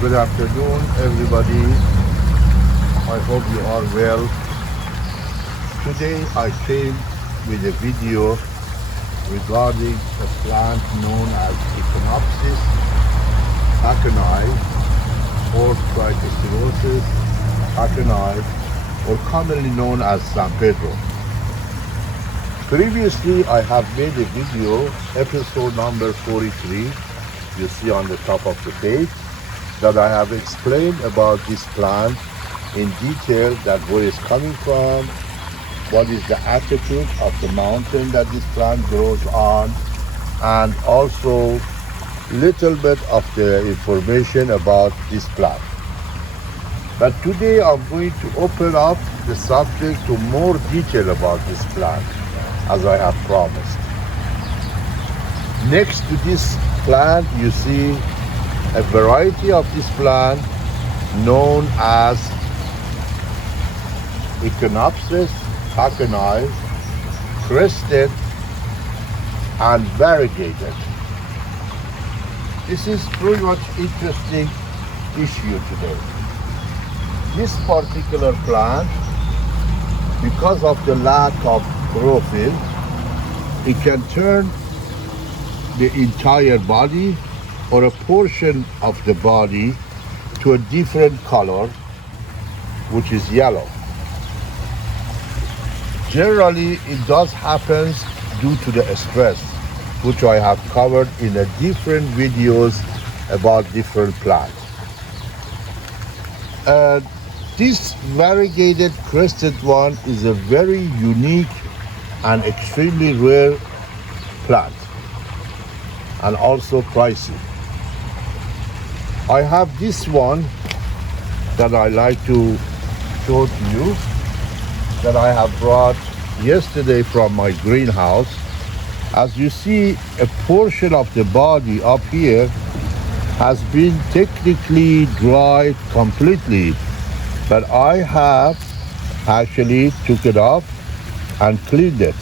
Good afternoon, everybody. I hope you are well. Today I came with a video regarding a plant known as Echinopsis acani or Trichocerosis acani, or commonly known as San Pedro. Previously, I have made a video, episode number 43, you see on the top of the page, that I have explained about this plant in detail, that where it's coming from, what is the altitude of the mountain that this plant grows on, and also little bit of the information about this plant. But today I'm going to open up the subject to more detail about this plant, as I have promised. Next to this plant, you see a variety of this plant known as Echinopsis acani, Crested, and Variegated. This is pretty much interesting issue today. This particular plant, because of the lack of chlorophyll, it can turn the entire body or a portion of the body to a different color, which is yellow. Generally, it does happen due to the stress, which I have covered in a different videos about different plants. This variegated crested one is a very unique and extremely rare plant, and also pricey. I have this one that I like to show to you, that I have brought yesterday from my greenhouse. As you see, a portion of the body up here has been technically dried completely, but I have actually took it off and cleaned it.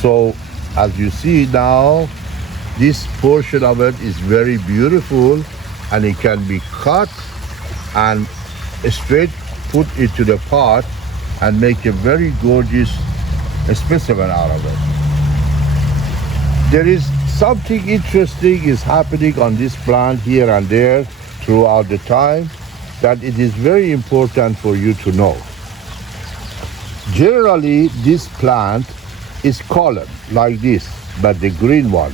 So as you see now, this portion of it is very beautiful, and it can be cut and straight put into the pot and make a very gorgeous specimen out of it. There is something interesting is happening on this plant here and there throughout the time, that it is very important for you to know. Generally, this plant is colored like this, but the green one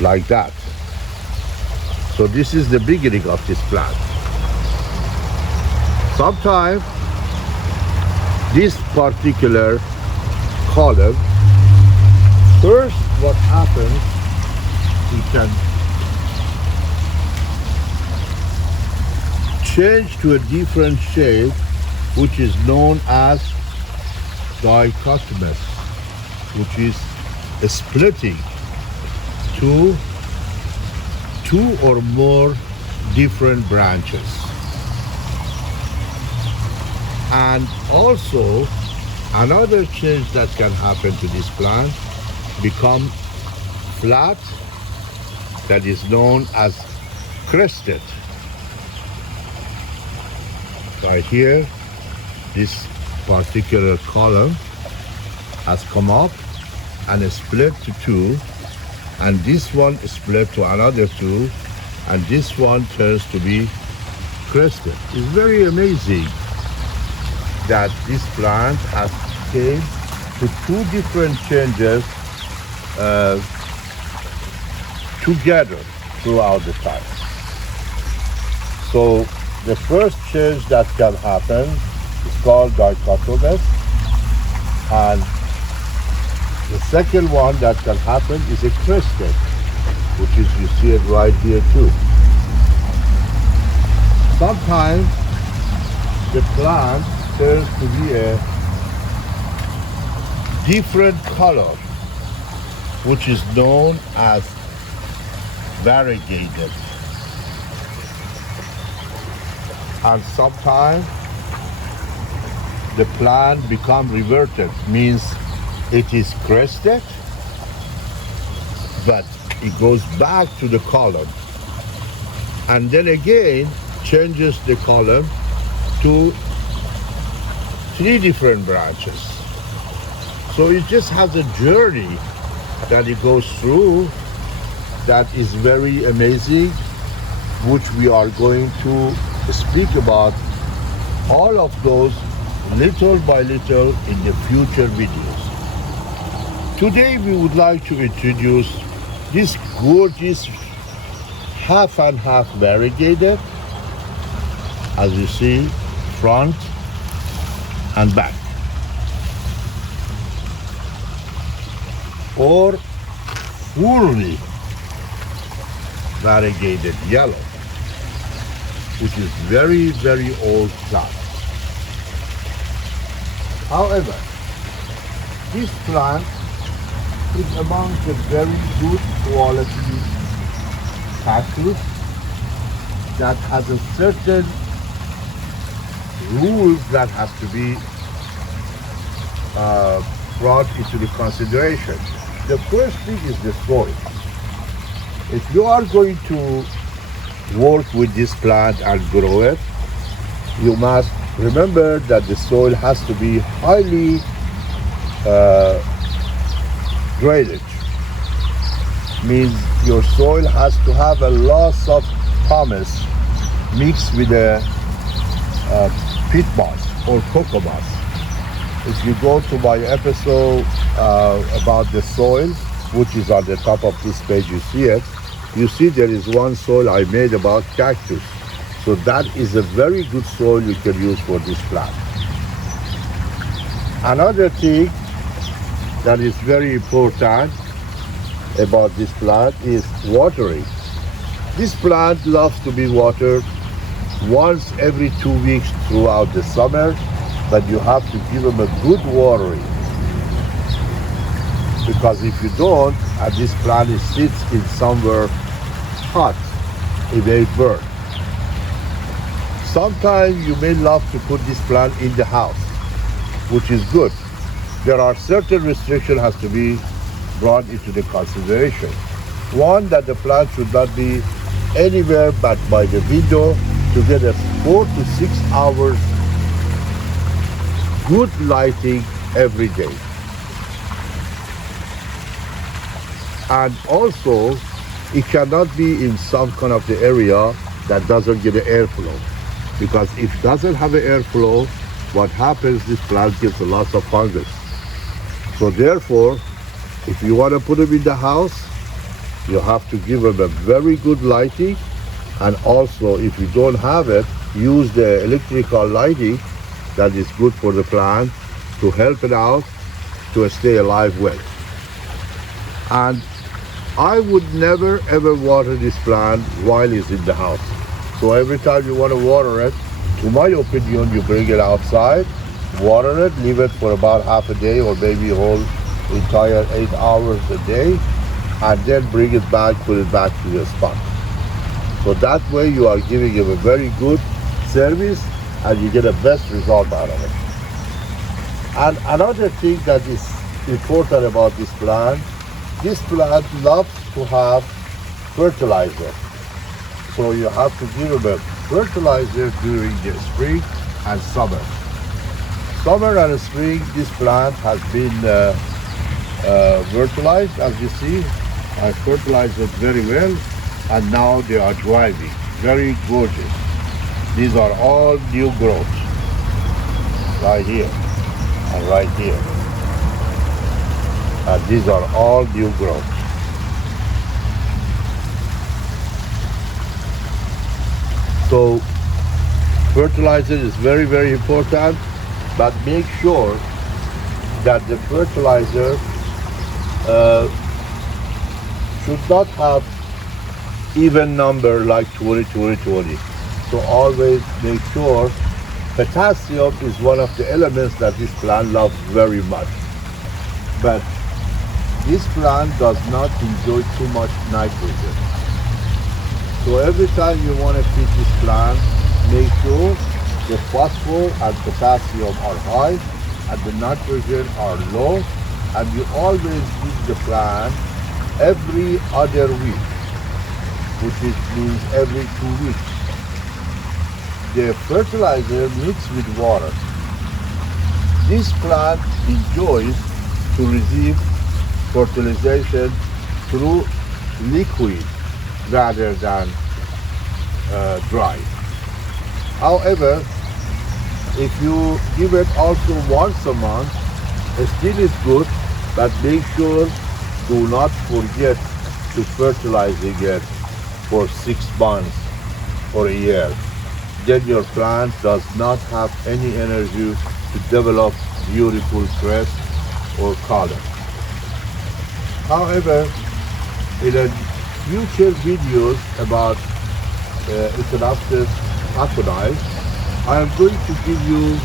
like that. So this is the beginning of this plant. Sometimes this particular color, first what happens, it can change to a different shade, which is known as dichotomous, which is a splitting to two or more different branches. And also another change that can happen to this plant, become flat, that is known as crested. Right here, this particular column has come up and is split to two, and this one is split to another two, and this one turns to be crested. It's very amazing that this plant has came to two different changes together throughout the time. So the first change that can happen is called dichotomous, and the second one that can happen is a crested, which is, you see it right here too. Sometimes the plant turns to be a different color, which is known as variegated. And sometimes the plant become reverted, means it is crested, but it goes back to the color. and then again changes the column to 3 different branches. So it just has a journey that it goes through that is very amazing, which we are going to speak about all of those little by little in the future videos. Today we would like to introduce this gorgeous half and half variegated, as you see, front and back, or fully variegated yellow, which is very, very old plant. However, this plant is among the very good quality cactus that has a certain rules that have to be brought into the consideration. The first thing is the soil. If you are going to work with this plant and grow it, you must remember that the soil has to be highly drainage. Means your soil has to have a loss of humus mixed with a peat moss or cocoa moss. If you go to my episode about the soil, which is on the top of this page, you see it. You see there is one soil I made about cactus. So that is a very good soil you can use for this plant. Another thing that is very important about this plant is watering. This plant loves to be watered once every 2 weeks throughout the summer, but you have to give them a good watering. Because if you don't, and this plant sits in somewhere hot, it may burn. Sometimes you may love to put this plant in the house, which is good. There are certain restrictions has to be brought into the consideration. One, that the plant should not be anywhere but by the window to get a 4 to 6 hours good lighting every day. And also, it cannot be in some kind of the area that doesn't get the airflow. Because if it doesn't have an airflow, what happens, this plant gets a lot of fungus. So therefore, if you want to put them in the house, you have to give them a very good lighting. And also, if you don't have it, use the electrical lighting that is good for the plant to help it out to stay alive well. And I would never ever water this plant while it's in the house. So every time you want to water it, to my opinion, you bring it outside, water it, leave it for about half a day or maybe whole entire 8 hours a day, and then bring it back, put it back to the spot. So that way you are giving it a very good service and you get the best result out of it. And another thing that is important about this plant loves to have fertilizer. So you have to give them a fertilizer during the spring and summer. Summer and spring, this plant has been fertilized, as you see. I fertilized it very well, and now they are thriving. Very gorgeous. These are all new growths, right here and right here. And these are all new growths. So fertilizer is very, very important, but make sure that the fertilizer should not have even number like 20, 20, 20. So always make sure potassium is one of the elements that this plant loves very much. But this plant does not enjoy too much nitrogen. So every time you want to feed this plant, make sure the phosphorus and potassium are high and the nitrogen are low, and you always feed the plant every other week. which means every 2 weeks. The fertilizer mixed with water. This plant enjoys to receive fertilization through liquid rather than dry. However, if you give it also once a month, it still is good, but make sure do not forget to fertilizing it for 6 months or a year. Then your plant does not have any energy to develop beautiful crest or color. However, in a future videos about Cactus Aconite, I am going to give you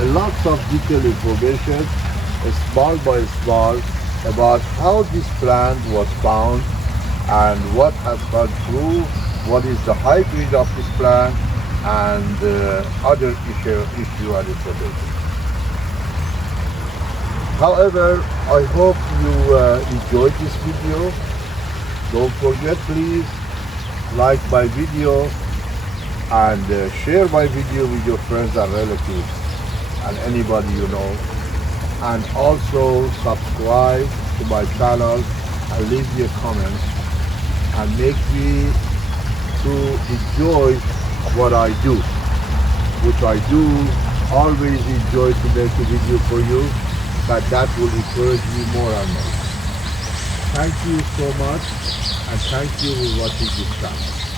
a lot of detailed information, small by small, about how this plant was found and what has gone through, what is the hybrid of this plant, and other issue and information. However, I hope you enjoyed this video. Don't forget, please like my video and share my video with your friends and relatives and anybody you know, and also subscribe to my channel and leave me a comment and make me to enjoy what I do, which I do always enjoy to make a video for you, but that will encourage me more and more. Thank you so much, and thank you for watching this channel.